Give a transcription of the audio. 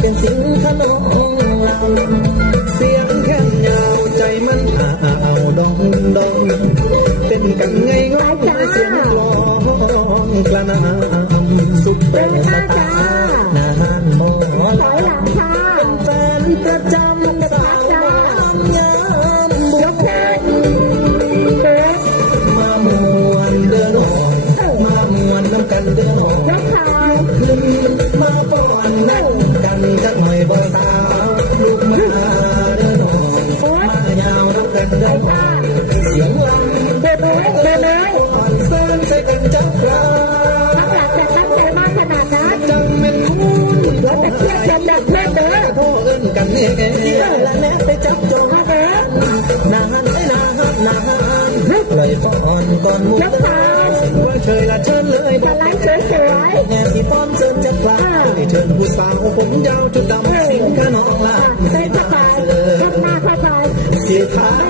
เป็นสิ่งขนมเราเสียงแค่ยาวใจมันห่าวดองดองเป็นกันไงง้อยเสียงกลองกระนำสุดแปรสตาร์นานหมอถอยหลังค่ะแฟนประจำสาวงามบุยกกเดินเดินมามวนเดินหอยมามวนน้ำกันเดิน นั่งกันจักหน่อยบ่สาวลูกมาเดินหอยมายาวน้ำกันเดินหอยเสียงลำเดินเลยเดินเลยอ่อนเส้นใส่กันจับปลาข้างหลังจะตั้งใจมากขนาดนั้นจังเม็นคุณแล้วแต่เพื่อนจะดักเพื่เด้อโทรเอิ้นกันเองและแนบไปจับจองเดินนานไอ้นานนานเลยป้อนก่อนมุกว่าเคยละเชิญเลยสไลด์สวย ผู้สาผมยาวจุดดำสิงขนองลาๆเต้นเข้าไปเต้นหน้าเข้าไปสีขาว